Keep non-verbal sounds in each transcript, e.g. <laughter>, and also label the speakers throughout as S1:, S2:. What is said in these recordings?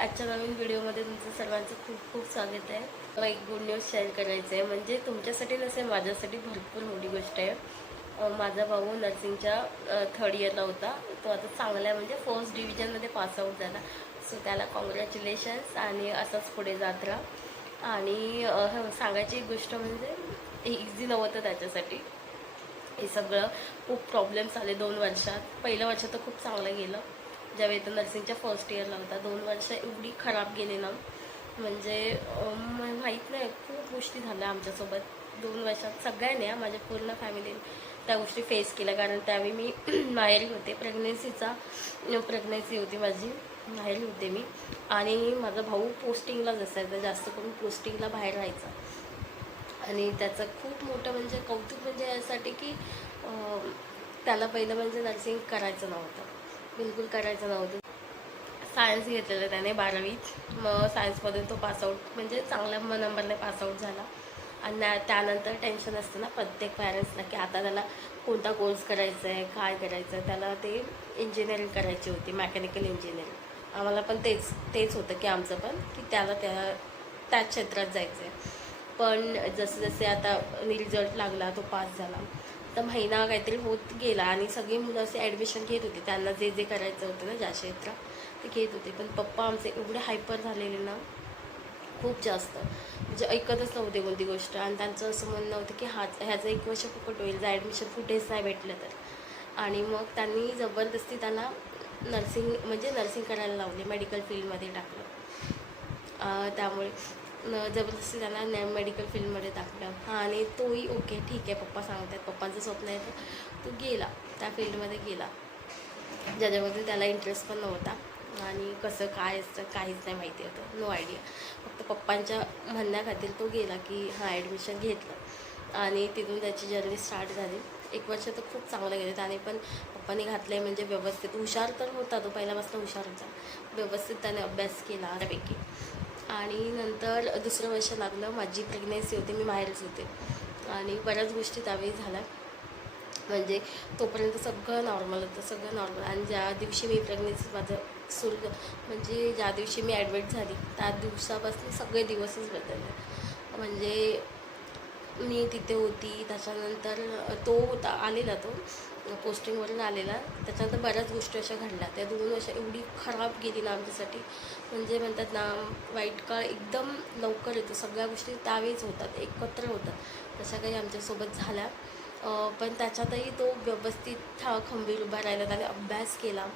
S1: आजच्या नवीन व्हिडिओमध्ये तुमचं सर्वांचं खूप खूप स्वागत आहे. मला एक गुड न्यूज शेअर करायचं आहे. म्हणजे तुमच्यासाठी नसेल माझ्यासाठी भरपूर मोठी गोष्ट आहे. माझा भाऊ नर्सिंगच्या थर्ड इयरला होता. तो आता चांगला आहे. म्हणजे फर्स्ट डिव्हिजनमध्ये पासआउट झाला. सो त्याला कॉंग्रॅच्युलेशन्स आणि असंच पुढे जात राहा. आणि सांगायची एक गोष्ट म्हणजे इझी नव्हतं त्याच्यासाठी. हे सगळं खूप प्रॉब्लेम्स आले दोन वर्षात. पहिलं वर्ष तर खूप चांगलं गेलं. ज्यावेळी तो नर्सिंगच्या फर्स्ट इयरला होता दोन वर्ष एवढी खराब गेली ना. म्हणजे माहीत नाही खूप गोष्टी झाल्या आमच्यासोबत. दोन वर्षात सगळ्यांनी माझ्या पूर्ण फॅमिलीने त्या गोष्टी फेस केल्या. कारण त्यावेळी मी <clears throat> माहेरी होते. प्रेग्नेन्सीचा प्रेग्नेन्सी होती माझी. माहेरी होते मी. आणि माझा भाऊ पोस्टिंगलाच असायचा जास्त करून पोस्टिंगला बाहेर राहायचा. आणि त्याचं खूप मोठं म्हणजे कौतुक म्हणजे यासाठी की त्याला पहिलं म्हणजे नर्सिंग करायचं नव्हतं. बिलकुल करायचं नव्हतं. सायन्स घेतलेलं त्याने बारावीत मग सायन्समधून तो पासआउट म्हणजे चांगल्या नंबरने पासआउट झाला. आणि त्यानंतर टेन्शन असतं ना प्रत्येक पॅरेंट्सला की आता त्याला कोणता कोर्स करायचा आहे काय करायचं आहे त्याला ते इंजिनिअरिंग करायची होती मेकॅनिकल इंजिनिअरिंग आम्हाला पण तेच तेच होतं की आमचं पण की त्याला त्या त्याच क्षेत्रात जायचं आहे पण जसे जसे आता रिझल्ट लागला तो पास झाला. तर महिना काहीतरी होत गेला आणि सगळी मुलं असे ॲडमिशन घेत होते. त्यांना जे जे करायचं होतं ना ज्या क्षेत्रात ते घेत होते. पण पप्पा आमचे एवढे हायपर झालेले ना खूप जास्त. म्हणजे ऐकतच नव्हते कोणती गोष्ट. आणि त्यांचं असं म्हणणं होतं की हा ह्याचं एक वर्ष फुकट होईल जर ॲडमिशन कुठेच नाही भेटलं तर. आणि मग त्यांनी जबरदस्ती त्याला नर्सिंग म्हणजे नर्सिंग करायला लावली मेडिकल फील्डमध्ये टाकलं. त्यामुळे जबरदस्ती त्याला न मेडिकल फील्डमध्ये टाकलं हां आणि तोही ओके ठीक आहे पप्पा सांगतात पप्पांचं स्वप्न आहे तर तो गेला. त्या फील्डमध्ये गेला. ज्याच्यामध्ये त्याला इंटरेस्ट पण नव्हता. आणि कसं काय असतं काहीच नाही माहिती होतं नो आयडिया फक्त पप्पांच्या म्हणण्याखातील तो गेला की हां ॲडमिशन घेतलं. आणि तिथून त्याची जर्नी स्टार्ट झाली. एक वर्ष तर खूप चांगलं गेलं त्याने पण पप्पाने घातलं आहे म्हणजे व्यवस्थित. हुशार तर होता तो. पहिल्यापासून हुशार होता. व्यवस्थित त्याने अभ्यास केला त्यापैकी आणि नंतर दुसरं वर्ष लागलं माझी प्रेग्नेन्सी होती मी बाहेरच होते. आणि बऱ्याच गोष्टी त्यावेळी झाल्या. म्हणजे तोपर्यंत सगळं नॉर्मल होतं सगळं नॉर्मल आणि ज्या दिवशी मी प्रेग्नेन्सी माझं सुरू म्हणजे ज्या दिवशी मी ॲडमिट झाली त्या दिवसापासून सगळे दिवसच बदलले. म्हणजे मी तिथे होती त्याच्यानंतर तो होता आलेला तो. पोस्टिंगवरून आलेला. त्याच्यानंतर बऱ्याच गोष्टी अशा घडल्या. त्या दोन अशा एवढी खराब गेली ना आमच्यासाठी म्हणजे म्हणतात ना वाईट काळ एकदम लवकर येतो. सगळ्या गोष्टी त्यावेळीच होतात एकत्र होतात. तशा काही आमच्यासोबत झाल्या. पण त्याच्यातही तो व्यवस्थित खंबीर उभा राहिला त्याने अभ्यास केला.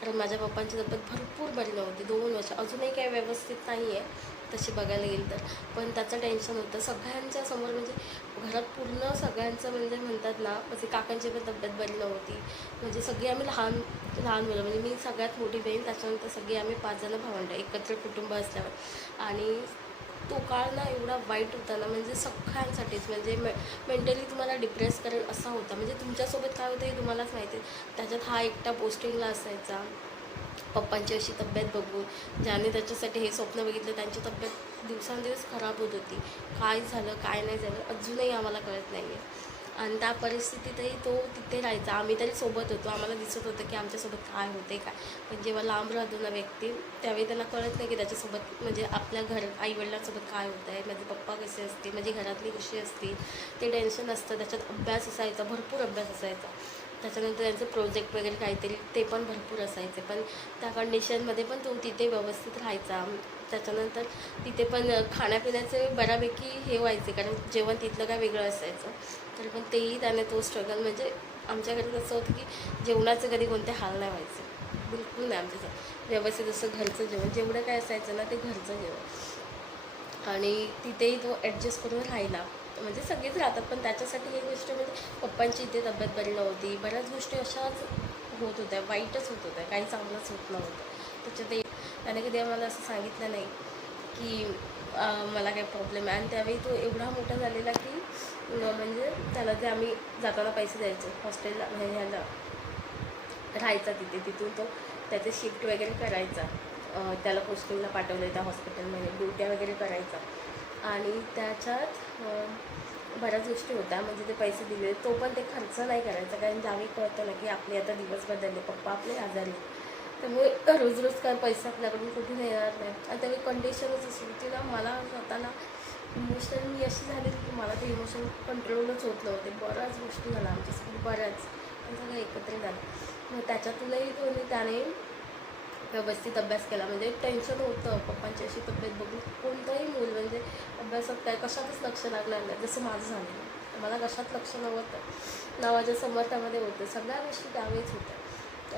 S1: कारण माझ्या पप्पांची तब्येत भरपूर बरी नव्हती दोन वर्ष. अजूनही काही व्यवस्थित नाही आहे तशी बघायला गेली तर. पण त्याचं टेन्शन होतं. सगळ्यांच्या समोर म्हणजे घरात पूर्ण सगळ्यांचं म्हणजे म्हणतात ना म्हणजे काकांची पण तब्येत बरी नव्हती. म्हणजे सगळी आम्ही लहान लहान मुलं. म्हणजे मी सगळ्यात मोठी बहीण त्याच्यानंतर सगळी आम्ही पाच जणं भावंड एकत्र कुटुंब असल्यावर. आणि तो काळ ना एवढा वाईट होता ना म्हणजे सगळ्यांसाठीच म्हणजे मे मेंटली तुम्हाला डिप्रेस करेल असा होता. म्हणजे तुमच्यासोबत काय होतं हे तुम्हालाच माहिती आहे. त्याच्यात हा एकटा पोस्टिंगला असायचा. पप्पांची अशी तब्येत बघून ज्याने त्याच्यासाठी हे स्वप्न बघितलं त्यांची तब्येत दिवसांदिवस खराब होत होती. काय झालं काय नाही झालं अजूनही आम्हाला कळत नाही आहे आणि त्या परिस्थितीतही तो तिथे राहायचा. आम्ही तरी सोबत होतो. आम्हाला दिसत होतं की आमच्यासोबत काय होते काय. पण जेव्हा लांब राहतो ना व्यक्ती त्यावेळी त्यांना कळत नाही की त्याच्यासोबत म्हणजे आपल्या घर आईवडिलांसोबत काय होतं आहे माझे पप्पा कसे असतील? माझी घरातली कशी असतील? ते टेन्शन असतं. त्याच्यात अभ्यास असायचा. भरपूर अभ्यास असायचा. त्याच्यानंतर त्यांचं प्रोजेक्ट वगैरे काहीतरी ते पण भरपूर असायचे. पण त्या कंडिशनमध्ये पण तो तिथे व्यवस्थित राहायचा. त्याच्यानंतर तिथे पण खाण्यापिण्याचे बऱ्यापैकी हे व्हायचे कारण जेवण तिथलं काय वेगळं असायचं. तर पण तेही त्याने तो स्ट्रगल म्हणजे आमच्याकडे कसं होतं की जेवणाचं कधी कोणते हाल नाही व्हायचे. बिलकुल नाही आमच्या व्यवस्थित असं घरचं जेवण जेवढं काय असायचं ना ते घरचं जेवण. आणि तिथेही तो ॲडजस्ट करून राहिला. म्हणजे सगळेच राहतात पण त्याच्यासाठी ही गोष्ट म्हणजे पप्पांची इथे तब्येत बरी नव्हती. बऱ्याच गोष्टी अशाच होत होत्या वाईटच होत होत्या काही चांगलंच होत नव्हतं. त्याच्यात त्याने कधी आम्हाला असं सांगितलं नाही की मला काही प्रॉब्लेम आहे. आणि त्यावेळी तो एवढा मोठा झालेला की म्हणजे त्याला जे आम्ही जाताना पैसे द्यायचे हॉस्टेलला म्हणजे ह्याला राहायचा तिथे तिथून तो त्याचे शिफ्ट वगैरे करायचा. त्याला पोस्टिंगला पाठवलं त्या हॉस्पिटलमध्ये ड्युट्या वगैरे करायचा. आणि त्याच्यात बऱ्याच गोष्टी होत्या. म्हणजे ते पैसे दिले. तो पण ते खर्च नाही करायचा. कारण ज्यावेळी कळतं ना की आपले आता दिवस बदलले पप्पा आपले आजारी त्यामुळे रोज रोज काय पैसा आपल्याकडून कुठून येणार नाही. आणि त्यावेळी कंडिशनच अशी होती ना मला स्वतःला इमोशनल मी अशी झाली की मला ते इमोशन कंट्रोलच होत नव्हते. बऱ्याच गोष्टी झाल्या आमच्यासोबत बऱ्याच. सगळं एकत्र झालं. मग त्याच्यातूनही कोणी त्याने व्यवस्थित अभ्यास केला. म्हणजे टेन्शन होतं. पप्पांची अशी तब्येत बघून कोणतंही मूल म्हणजे अभ्यासात काय कशातच लक्ष लागणार नाही. जसं माझं झालं. मला कशात लक्ष नव्हतं. नावाच्या समर्थामध्ये होतं. सगळ्या गोष्टी त्यावेळेच होत्या.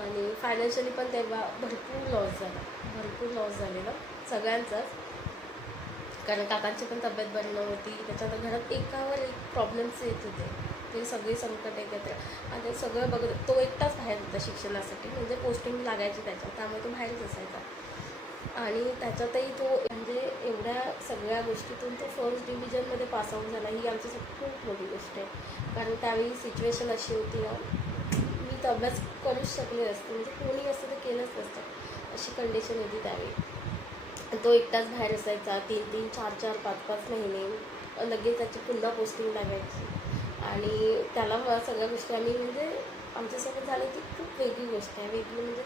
S1: आणि फायनान्शियली पण तेव्हा भरपूर लॉस झाला. भरपूर लॉस झालेला. सगळ्यांचाच. कारण काकांची पण तब्येत बरी नव्हती. त्याच्यात घरात एकावर एक प्रॉब्लेम्स येत होते. ते सगळे संकट एकत्र. आणि ते सगळं बघत तो एकटाच बाहेर होता शिक्षणासाठी. म्हणजे पोस्टिंग लागायची त्याच्यात. त्यामुळे तो बाहेरच असायचा. आणि त्याच्यातही तो म्हणजे एवढ्या सगळ्या गोष्टीतून तो फर्स्ट डिव्हिजनमध्ये पासआउट झाला. ही आमच्यासाठी खूप मोठी गोष्ट आहे. कारण त्यावेळी सिच्युएशन अशी होती ना मी तर अभ्यास करूच शकले असते म्हणजे कोणी असतं तर केलंच नसतं. अशी कंडिशन होती त्यावेळी. तो एकटाच बाहेर असायचा. तीन तीन चार चार पाच पाच महिने लगेच त्याची पुन्हा पोस्टिंग लागायची. आणि त्याला सगळ्या गोष्टी आम्ही म्हणजे आमच्यासोबत झाली ती खूप वेगळी गोष्ट आहे. वेगळी म्हणजे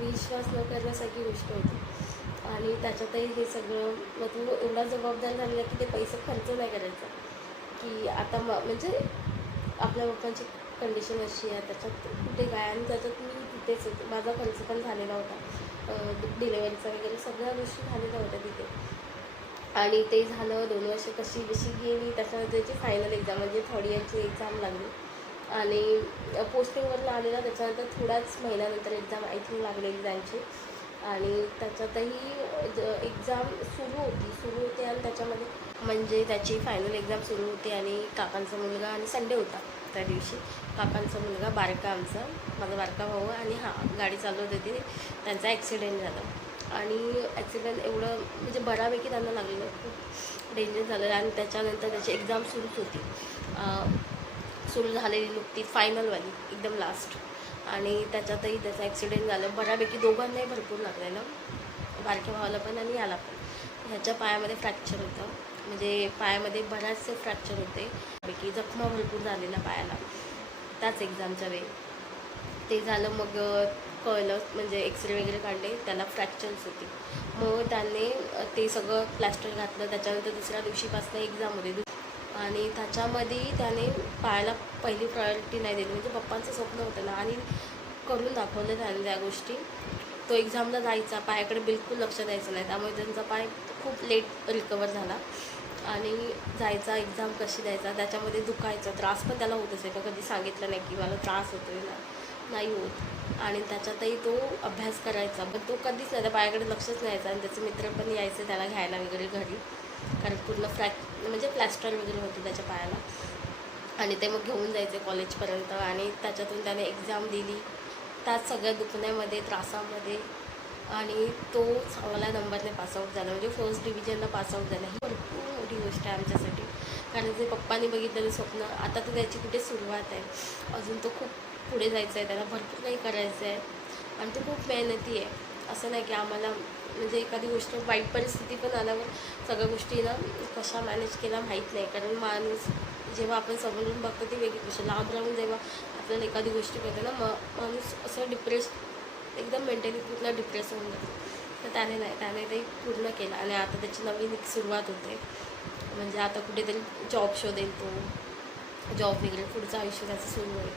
S1: विश्वास न करण्यासारखी गोष्ट होती. आणि त्याच्यातही हे सगळं मग एवढा जबाबदार झालेला की ते पैसे खर्च नाही करायचा. की आता म म्हणजे आपल्या पप्पांची कंडिशन अशी आहे. त्याच्यात कुठे काय आणि त्याच्यात मी तिथेच होते. माझा खर्च पण झालेला होता. डिलेवरीचा वगैरे सगळ्या गोष्टी झालेल्या होत्या तिथे. आणि ते झालं दोन वर्ष कशी जशी गेली त्याच्यानंतर त्याची फायनल एक्झाम म्हणजे थर्ड इयरची एक्झाम लागली. आणि पोस्टिंगवरून आलेला त्याच्यानंतर थोड्याच महिन्यानंतर एक्झाम आय थिंक लागलेली त्यांची. आणि त्याच्यातही एक्झाम सुरू होती सुरू होती आणि त्याच्यामध्ये म्हणजे त्याची फायनल एक्झाम सुरू होती आणि काकांचा मुलगा आणि संडे होता त्या दिवशी. काकांचा मुलगा बारका आमचा माझा बारका भाऊ आणि हां गाडी चालवत होती. त्यांचा ॲक्सिडेंट झाला. आणि ॲक्सिडेंट एवढं म्हणजे बऱ्यापैकी त्यांना लागलेलं खूप डेंजर झालेलं आणि त्याच्यानंतर त्याची एक्झाम सुरूच होती. सुरू झालेली नुकती फायनलवाली एकदम लास्ट आणि त्याच्यातही त्याचा ॲक्सिडेंट झालं. बऱ्यापैकी दोघांनाही भरपूर लागलेलं. बारक्या भावाला पण आणि याला पण. ह्याच्या पायामध्ये फ्रॅक्चर होतं. म्हणजे पायामध्ये बऱ्याचसे फ्रॅक्चर होते. पैकी जखमा भरपूर झालेल्या पायाला. त्याच एक्झामच्या वेळी. ते झालं मग कळलं म्हणजे एक्सरे वगैरे काढले त्याला फ्रॅक्चर्स होती. मग त्याने ते सगळं प्लॅस्टर घातलं त्याच्यानंतर दुसऱ्या दिवशीपासून एक्झाम होती. आणि त्याच्यामध्ये त्याने पायाला पहिली प्रायोरिटी नाही दिली. म्हणजे पप्पांचं स्वप्न होतं ना आणि करून दाखवलं त्याने त्या गोष्टी. तो एक्झामला जायचा पायाकडे बिलकुल लक्ष द्यायचं नाही. त्यामुळे त्यांचा पाय खूप लेट रिकवर झाला. आणि जायचा एक्झाम कशी द्यायचा त्याच्यामध्ये दुखायचा त्रास पण त्याला होत असेल का कधी सांगितलं नाही की मला त्रास होतो आहे ना. नाही होत. आणि त्याच्यातही तो अभ्यास करायचा. पण तो कधीच नाही. त्या पायाकडे लक्षच द्यायचा आणि त्याचे मित्र पण यायचे त्याला घ्यायला वगैरे घरी. कारण पूर्ण फ्रॅक म्हणजे प्लॅस्टर वगैरे होतं त्याच्या पायाला. आणि ते मग घेऊन जायचे कॉलेजपर्यंत. आणि त्याच्यातून त्याने एक्झाम दिली. त्याच सगळ्या दुखण्यामध्ये त्रासामध्ये. आणि तो चांगल्या नंबरने पासआउट झाला. म्हणजे फर्स्ट डिव्हिजनला पासआउट झाला. ही भरपूर मोठी गोष्ट आहे आमच्यासाठी. कारण जे पप्पांनी बघितलेलं स्वप्न आता तर त्याची कुठे सुरुवात आहे. अजून तो खूप पुढे जायचं आहे त्याला भरपूर काही करायचं आहे आणि तो खूप मेहनती आहे. असं नाही की आम्हाला म्हणजे एखादी गोष्ट वाईट परिस्थिती पण आल्यावर सगळ्या गोष्टीनं कशा मॅनेज केला माहीत नाही. कारण माणूस जेव्हा आपण समजून बघतो ती वेगळी गोष्ट. लांब राहून जेव्हा आपल्याला एखादी गोष्ट कळते ना म माणूस असं डिप्रेस एकदम मेंटली पूर्ण डिप्रेस होऊन जातो. तर त्याने नाही त्याने ते पूर्ण केलं. आणि आता त्याची नवीन एक सुरुवात होते. म्हणजे आता कुठेतरी जॉब शोधेल तो. जॉब वगैरे पुढचं आयुष्य त्याचं सुरू होईल.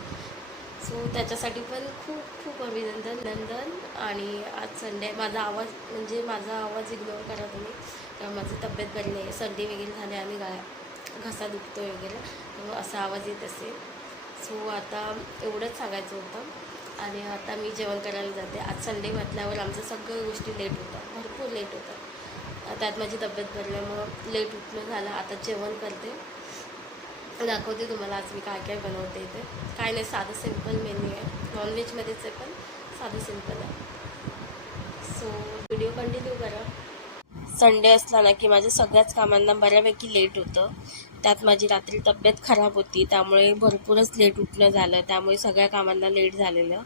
S1: सो त्याच्यासाठी पण खूप खूप अभिनंदन नंदन आणि आज संडे माझा आवाज म्हणजे माझा आवाज इग्नोर करा तुम्ही. कारण माझी तब्येत बरी नाही सर्दी वगैरे झाली आणि गा घसा दुखतो वगैरे. असा आवाज येत असेल सो आता एवढंच सांगायचं होतं. आणि आता मी जेवण करायला जाते. आज संडे म्हटल्यावर आमचं सगळ्या गोष्टी लेट होतात. भरपूर लेट होतात. त्यात माझी तब्येत भरल्यामुळं लेट उठणं झालं. आता जेवण करते. दाखवते तुम्हाला आज मी काय काय बनवते इथे. काय नाही साधं सिंपल मेन्यू आहे. नॉनव्हेजमध्येच आहे पण साधं सिंपल आहे. सो व्हिडिओ कंटिन्यू करा. संडे असला ना की माझ्या सगळ्याच कामांना बऱ्यापैकी लेट होतं. त्यात माझी रात्री तब्येत खराब होती त्यामुळे भरपूरच लेट उठणं झालं त्यामुळे सगळ्या कामांना लेट झालेलं.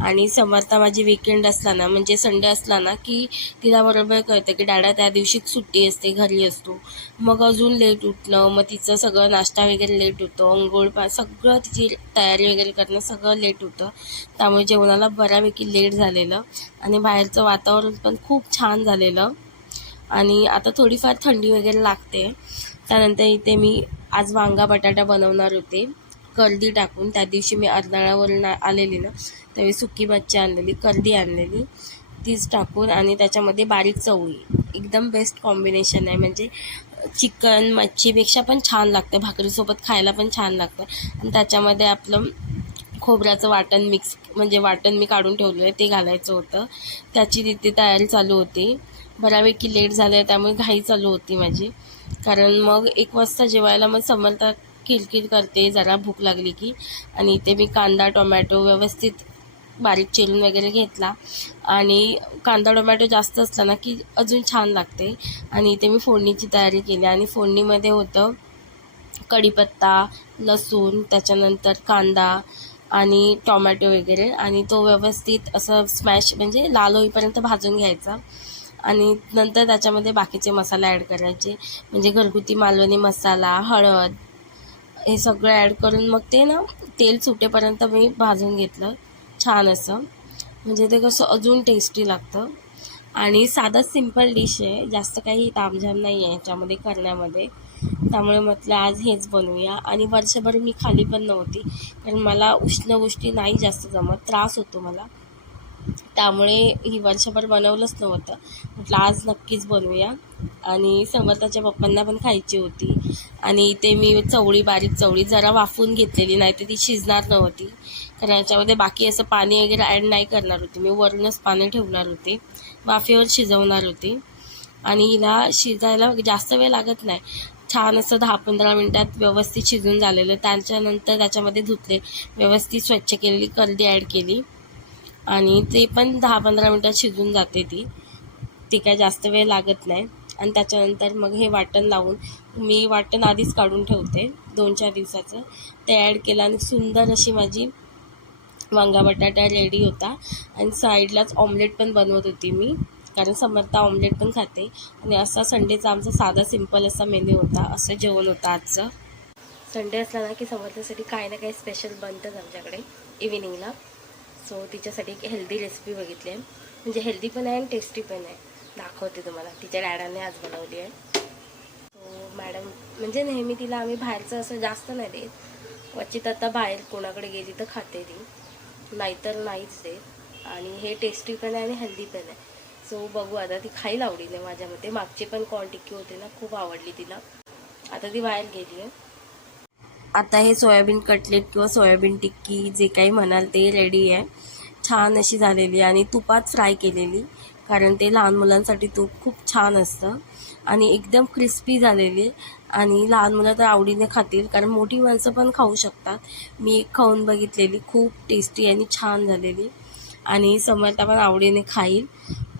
S1: आणि समर्था माझी विकेंड असला ना म्हणजे संडे असला ना की तिला बरोबर कळतं की डाडा त्या दिवशी सुट्टी असते घरी असतो. मग अजून लेट उठणं मग तिचं सगळं नाश्ता वगैरे लेट होतो अंघोळ पा सगळं तिची तयारी वगैरे करणं सगळं लेट होतं. त्यामुळे जेवणाला बऱ्यापैकी लेट झालेलं. आणि बाहेरचं वातावरण पण खूप छान झालेलं. आणि आता थोडीफार थंडी वगैरे लागते. त्यानंतर इथे मी आज वांगा बटाटा बनवणार होते. कर्दी टाकून. त्या दिवशी मी अर्नाळावरून आलेली ना त्यावेळी सुकी मच्छी आणलेली कर्दी आणलेली. तीच टाकून आणि त्याच्यामध्ये बारीक चवळी. एकदम बेस्ट कॉम्बिनेशन आहे. म्हणजे चिकन मच्छीपेक्षा पण छान लागतं. भाकरीसोबत खायला पण छान लागतं. आणि त्याच्यामध्ये आपलं खोबऱ्याचं वाटण मिक्स म्हणजे वाटण मी काढून ठेवलं आहे ते घालायचं होतं. त्याची तिथे तयारी चालू होती. बऱ्यापैकी लेट झालं आहे त्यामुळे घाई चालू होती माझी. कारण मग एक वाजता जेवायला मग समर्थ किरकिर करते जरा भूक लागली की. आणि इथे मी कांदा टोमॅटो व्यवस्थित बारीक चिरून वगैरे घेतला. आणि कांदा टोमॅटो जास्त असला ना की अजून छान लागते. आणि इथे मी फोडणीची तयारी केली. आणि फोडणीमध्ये होतं कढीपत्ता लसूण त्याच्यानंतर कांदा आणि टोमॅटो वगैरे. आणि तो व्यवस्थित असं स्मॅश म्हणजे लाल होईपर्यंत भाजून घ्यायचा. आणि नंतर त्याच्यामध्ये बाकीचे मसाले ॲड करायचे. म्हणजे घरगुती मालवणी मसाला हळद हे सगळं ॲड करून मग ते ना तेल सुटेपर्यंत मी भाजून घेतलं. छान असं. म्हणजे ते कसं अजून टेस्टी लागतं. आणि साधं सिंपल डिश आहे. जास्त काही तामझाम नाही आहे याच्यामध्ये करण्यामध्ये. त्यामुळे म्हटलं आज हेच बनवूया. आणि वर्षभर मी खाली पण नव्हती. कारण मला उष्ण गोष्टी नाही जास्त जमत. त्रास होतो मला. त्यामुळे ही वर्षभर बनवलंच नव्हतं. म्हटलं आज नक्कीच बनवूया. आणि समर्थाच्या पप्पांना पण खायची होती. आणि इथे मी चवळी बारीक चवळी जरा वाफून घेतलेली नाही तर ती शिजणार नव्हती. कारण याच्यामध्ये बाकी असं पाणी वगैरे ॲड नाही करणार होती. मी वरूनच पाणी ठेवणार होते. वाफेवर शिजवणार होते. आणि हिला शिजायला जास्त वेळ लागत नाही. छान असं दहा पंधरा मिनटात व्यवस्थित शिजून झालेलं. त्याच्यानंतर त्याच्यामध्ये धुतले. व्यवस्थित स्वच्छ केलेली कर्दी ॲड केली. आणि ते पण दहा पंधरा मिनटात शिजून जाते ती. ती काय जास्त वेळ लागत नाही. आणि त्याच्यानंतर मग हे वाटण लावून मी वाटण आधीच काढून ठेवते दोन चार दिवसाचं. ते ॲड केलं आणि सुंदर अशी माझी वांगा बटाटा रेडी होता. आणि साईडलाच ऑमलेट पण बनवत होती मी कारण समर्था ऑमलेट पण खाते. आणि असा संडेचा आमचा साधा सिंपल असा मेन्यू होता. असं जेवण होतं आजचं. संडे असला ना की समर्थासाठी काही ना काही स्पेशल बनतंच आमच्याकडे इव्हिनिंगला सो तिच्यासाठी एक हेल्दी रेसिपी बघितली आहे. म्हणजे हेल्दी पण आहे आणि टेस्टी पण आहे. दाखवते तुम्हाला. तिच्या डॅडाने आज बनवली आहे. सो मॅडम म्हणजे नेहमी तिला आम्ही बाहेरचं असं जास्त नाही देत. क्वचित आता बाहेर कोणाकडे गेली तर खाते ती. नाहीतर नाहीच देत. आणि हे टेस्टी पण आहे आणि हेल्दी पण आहे. सो बघू आता ती खाईल आवडीने माझ्या मते. मागची पण कॉर्न टिक्की ना खूप आवडली तिला. आता ती बाहेर गेली आहे. आता हे सोयाबीन कटलेट किंवा सोयाबीन टिक्की जे काही म्हणाल ते रेडी आहे. छान अशी झालेली आणि तुपात फ्राय केलेली कारण ते लहान मुलांसाठी तूप खूप छान असतं. आणि एकदम क्रिस्पी झालेली आणि लहान मुलं तर आवडीने खातील कारण मोठी माणसं पण खाऊ शकतात. मी एक खाऊन बघितलेली खूप टेस्टी आणि छान झालेली आणि समर्था पण आवडीने खाईल.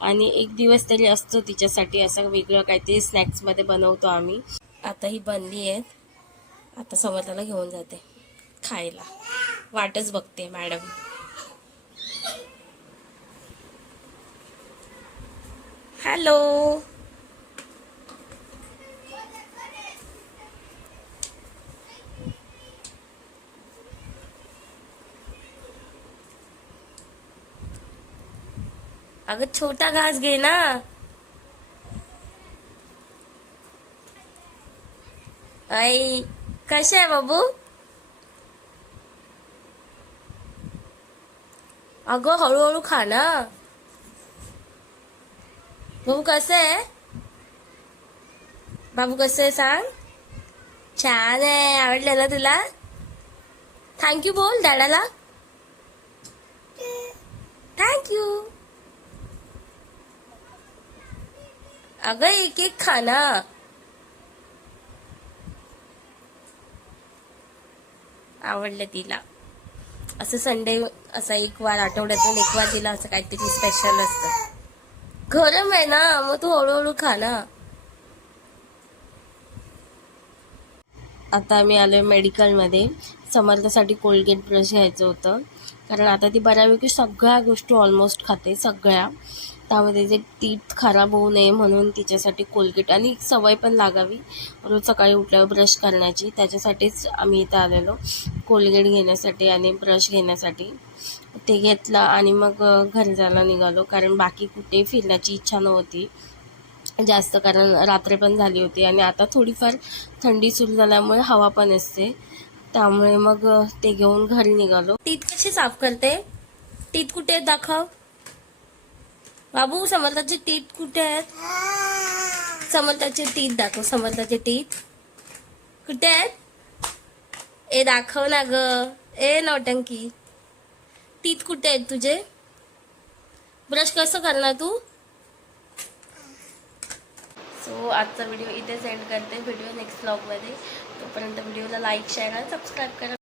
S1: आणि एक दिवस तरी असतो तिच्यासाठी असं वेगळं काहीतरी स्नॅक्समध्ये बनवतो आम्ही. आता ही बनली आहेत. आता समर्थाला घेऊन जाते. खायला. वाटच बघते मॅडम. हॅलो. अगं छोटा घास घे ना. आई. कशा आहे बाबू? अगं हळूहळू खा ना. बाबू कसं आहे? बाबू कसं आहे सांग? छान आहे. आवडलं ना तुला? थँक्यू बोल दादाला. थँक्यू अगं एक एक खा ना. आवडलं तिला. असं संडे असा एक वार आठवड्यातून एक वार तिला असं काहीतरी स्पेशल असतं. गरम आहे ना मग तू हळूहळू खा ना. आता आम्ही आलो आहे मेडिकलमध्ये समर्थासाठी कोलगेट ब्रश घ्यायचं होतं. कारण आता ती बऱ्यापैकी सगळ्या गोष्टी ऑलमोस्ट खाते सगळ्या. त्यामध्ये जे टीथ खराब होऊ नये म्हणून तिच्यासाठी कोलगेट आणि सवय पण लागावी. रोज सकाळी उठल्यावर ब्रश करण्याची. त्याच्यासाठीच आम्ही इथं आलेलो. कोलगेट घेण्यासाठी आणि ब्रश घेण्यासाठी. ते घेतलं आणि मग घरी जायला निघालो. कारण बाकी कुठे फिरण्याची इच्छा नव्हती. जास्त कारण रात्र पण झाली होती. आणि आता थोडीफार थंडी सुरू झाल्यामुळे हवा पण असते. त्यामुळे मग ते घेऊन घरी निघालो. टीत कशी साफ करते? टीत कुठे आहेत दाखव. बाबू समर्थाचे टीत कुठे आहेत? समर्थाचे टीत दाखव समर्थाचे टीत कुठे आहेत? ए दाखव ना ग. ए नौटंकी. टीत कुठे आहेत तुझे? ब्रश कसं करणार तू? सो आजचा व्हिडिओ इथेच एंड करते. व्हिडिओ नेक्स्ट ब्लॉगमध्ये तोपर्यंत व्हिडिओला लाईक शेअर आणि सबस्क्राईब करा.